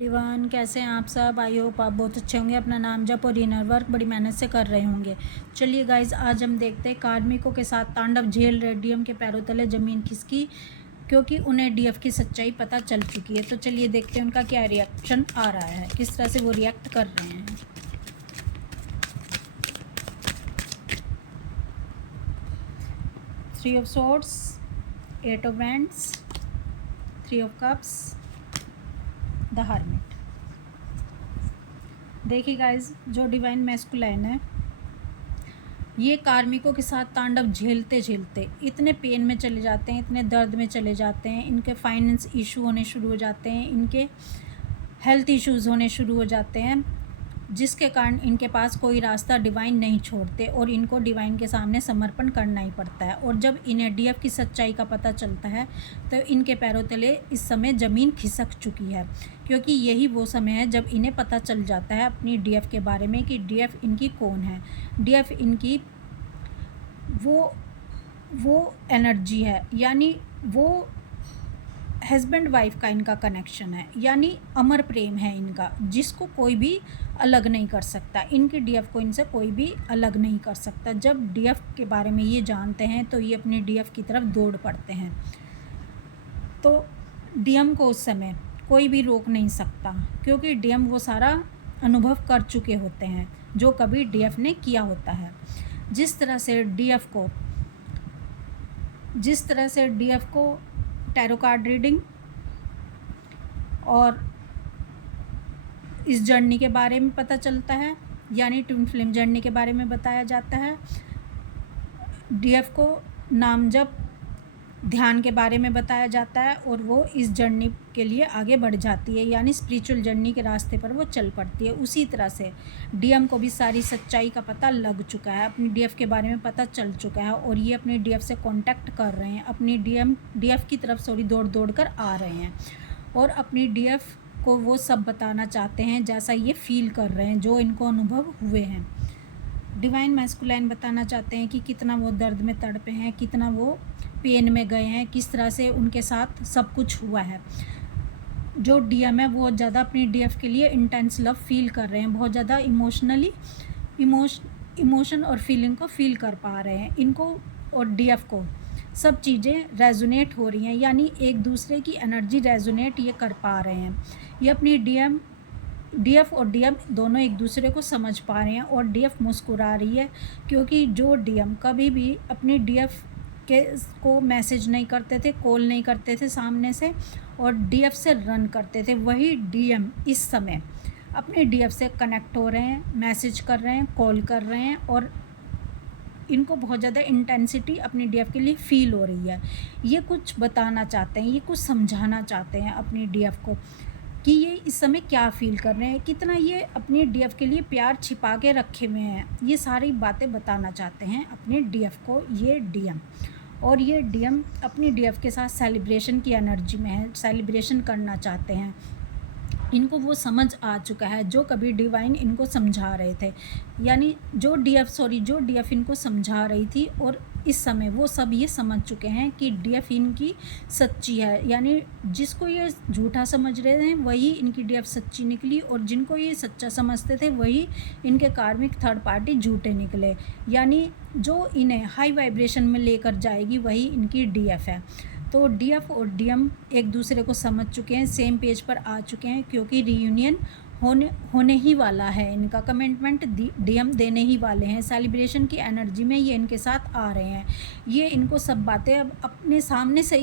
Everyone, कैसे हैं आप सब। आई होप आप बहुत अच्छे होंगे। अपना नाम जप और इनर वर्क बड़ी मेहनत से कर रहे होंगे। चलिए गाइज, आज हम देखते हैं कार्मिकों के साथ तांडव झेल रहे डीएम के पैरों तले ज़मीन खिसकी, क्योंकि उन्हें डीएफ की सच्चाई पता चल चुकी है। तो चलिए देखते हैं उनका क्या रिएक्शन आ रहा है, किस तरह से वो रिएक्ट कर रहे हैं। 3 of swords, 8 of wands, 3 of cups, the hermit. देखिए गाइज, जो डिवाइन मैस्कुलाइन है ये कार्मिकों के साथ तांडव झेलते झेलते इतने पेन में चले जाते हैं, इतने दर्द में चले जाते हैं, इनके फाइनेंस इशू होने शुरू हो जाते हैं, इनके हेल्थ इश्यूज़ होने शुरू हो जाते हैं, जिसके कारण इनके पास कोई रास्ता डिवाइन नहीं छोड़ते और इनको डिवाइन के सामने समर्पण करना ही पड़ता है। और जब इन्हें डीएफ की सच्चाई का पता चलता है तो इनके पैरों तले इस समय ज़मीन खिसक चुकी है, क्योंकि यही वो समय है जब इन्हें पता चल जाता है अपनी डीएफ के बारे में कि डीएफ इनकी कौन है। डीएफ इनकी वो एनर्जी है, यानी वो हस्बैंड वाइफ का इनका कनेक्शन है, यानी अमर प्रेम है इनका, जिसको कोई भी अलग नहीं कर सकता। इनके डीएफ को इनसे कोई भी अलग नहीं कर सकता। जब डीएफ के बारे में ये जानते हैं तो ये अपनी डीएफ की तरफ दौड़ पड़ते हैं। तो डीएम को उस समय कोई भी रोक नहीं सकता, क्योंकि डीएम वो सारा अनुभव कर चुके होते हैं जो कभी डीएफ ने किया होता है। जिस तरह से डीएफ को टैरो कार्ड रीडिंग और इस जर्नी के बारे में पता चलता है, यानी ट्विन फ्लेम जर्नी के बारे में बताया जाता है। डीएफ को नाम जप ध्यान के बारे में बताया जाता है और वो इस जर्नी के लिए आगे बढ़ जाती है, यानी स्पिरिचुअल जर्नी के रास्ते पर वो चल पड़ती है। उसी तरह से डीएम को भी सारी सच्चाई का पता लग चुका है, अपनी डीएफ के बारे में पता चल चुका है और ये अपनी डीएफ से कांटेक्ट कर रहे हैं, अपनी डीएफ की तरफ दौड़ दौड़ कर आ रहे हैं और अपनी डीएफ को वो सब बताना चाहते हैं जैसा ये फील कर रहे हैं, जो इनको अनुभव हुए हैं। डिवाइन मैस्कुलाइन बताना चाहते हैं कि कितना वो दर्द में तड़पे हैं, कितना वो पेन में गए हैं, किस तरह से उनके साथ सब कुछ हुआ है। जो डीएम है बहुत ज़्यादा अपनी डीएफ के लिए इंटेंस लव फील कर रहे हैं, बहुत ज़्यादा इमोशन और फीलिंग को फील कर पा रहे हैं। इनको और डीएफ को सब चीज़ें रेजोनेट हो रही हैं, यानी एक दूसरे की एनर्जी रेजोनेट ये कर पा रहे हैं। ये अपनी डीएफ और डीएम दोनों एक दूसरे को समझ पा रहे हैं और डीएफ मुस्कुरा रही है, क्योंकि जो डीएम कभी भी अपनी डीएफ को मैसेज नहीं करते थे, कॉल नहीं करते थे सामने से और डीएफ से रन करते थे, वही डीएम इस समय अपने डीएफ से कनेक्ट हो रहे हैं, मैसेज कर रहे हैं, कॉल कर रहे हैं और इनको बहुत ज़्यादा इंटेंसिटी अपनी डीएफ के लिए फील हो रही है। ये कुछ बताना चाहते हैं, ये कुछ समझाना चाहते हैं अपनी डीएफ को कि ये इस समय क्या फील कर रहे हैं, कितना ये अपनी डीएफ के लिए प्यार छिपा के रखे हुए हैं। ये सारी बातें बताना चाहते हैं अपने डीएफ को ये डीएम। और ये डीएम अपनी डीएफ के साथ सेलिब्रेशन की एनर्जी में है, सेलिब्रेशन करना चाहते हैं। इनको वो समझ आ चुका है जो कभी डिवाइन इनको समझा रहे थे, यानी जो डीएफ इनको समझा रही थी, और इस समय वो सब ये समझ चुके हैं कि डीएफ इनकी सच्ची है, यानी जिसको ये झूठा समझ रहे थे वही इनकी डीएफ सच्ची निकली और जिनको ये सच्चा समझते थे वही इनके कार्मिक थर्ड पार्टी झूठे निकले, यानी जो इन्हें हाई वाइब्रेशन में लेकर जाएगी वही इनकी डीएफ है। तो डीएफ और डीएम एक दूसरे को समझ चुके हैं, सेम पेज पर आ चुके हैं, क्योंकि रीयूनियन होने ही वाला है। इनका कमिटमेंट डीएम देने ही वाले हैं। सेलिब्रेशन की एनर्जी में ये इनके साथ आ रहे हैं। ये इनको सब बातें अब अपने सामने से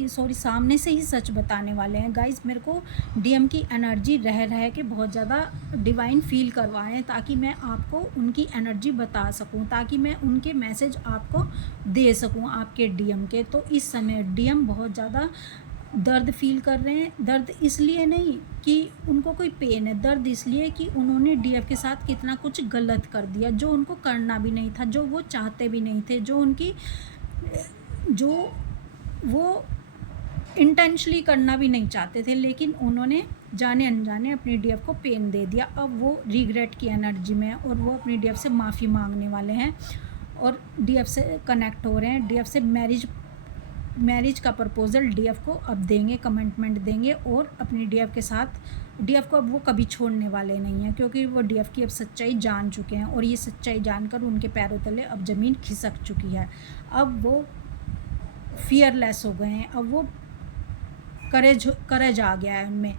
ही सच बताने वाले हैं। गाइस, मेरे को डीएम की एनर्जी रह के बहुत ज़्यादा डिवाइन फील करवाएं, ताकि मैं आपको उनकी एनर्जी बता सकूं, ताकि मैं उनके मैसेज आपको दे सकूं आपके डीएम के। तो इस समय डीएम बहुत ज़्यादा दर्द फील कर रहे हैं। दर्द इसलिए नहीं कि उनको कोई पेन है, दर्द इसलिए कि उन्होंने डीएफ के साथ कितना कुछ गलत कर दिया, जो उनको करना भी नहीं था, जो वो चाहते भी नहीं थे, जो वो इंटेंशनली करना भी नहीं चाहते थे, लेकिन उन्होंने जाने अनजाने अपनी डीएफ को पेन दे दिया। अब वो रिग्रेट की एनर्जी में है और वो अपनी डीएफ से माफ़ी मांगने वाले हैं और डीएफ से कनेक्ट हो रहे हैं। डीएफ से मैरिज का प्रपोज़ल डीएफ को अब देंगे, कमिटमेंट देंगे और अपनी डीएफ के साथ डीएफ को अब वो कभी छोड़ने वाले नहीं हैं, क्योंकि वो डीएफ की अब सच्चाई जान चुके हैं और ये सच्चाई जानकर उनके पैरों तले अब ज़मीन खिसक चुकी है। अब वो फियरलेस हो गए हैं, अब वो करेज आ गया है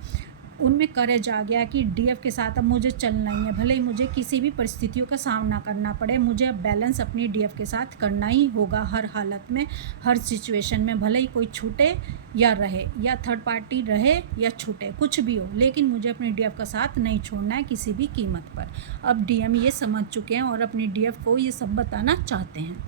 उनमें करेज आ गया कि डीएफ के साथ अब मुझे चलना ही है, भले ही मुझे किसी भी परिस्थितियों का सामना करना पड़े, मुझे अब बैलेंस अपनी डीएफ के साथ करना ही होगा हर हालत में, हर सिचुएशन में, भले ही कोई छूटे या रहे, या थर्ड पार्टी रहे या छूटे, कुछ भी हो, लेकिन मुझे अपनी डीएफ का साथ नहीं छोड़ना है किसी भी कीमत पर। अब डीएम ये समझ चुके हैं और अपनी डीएफ को ये सब बताना चाहते हैं।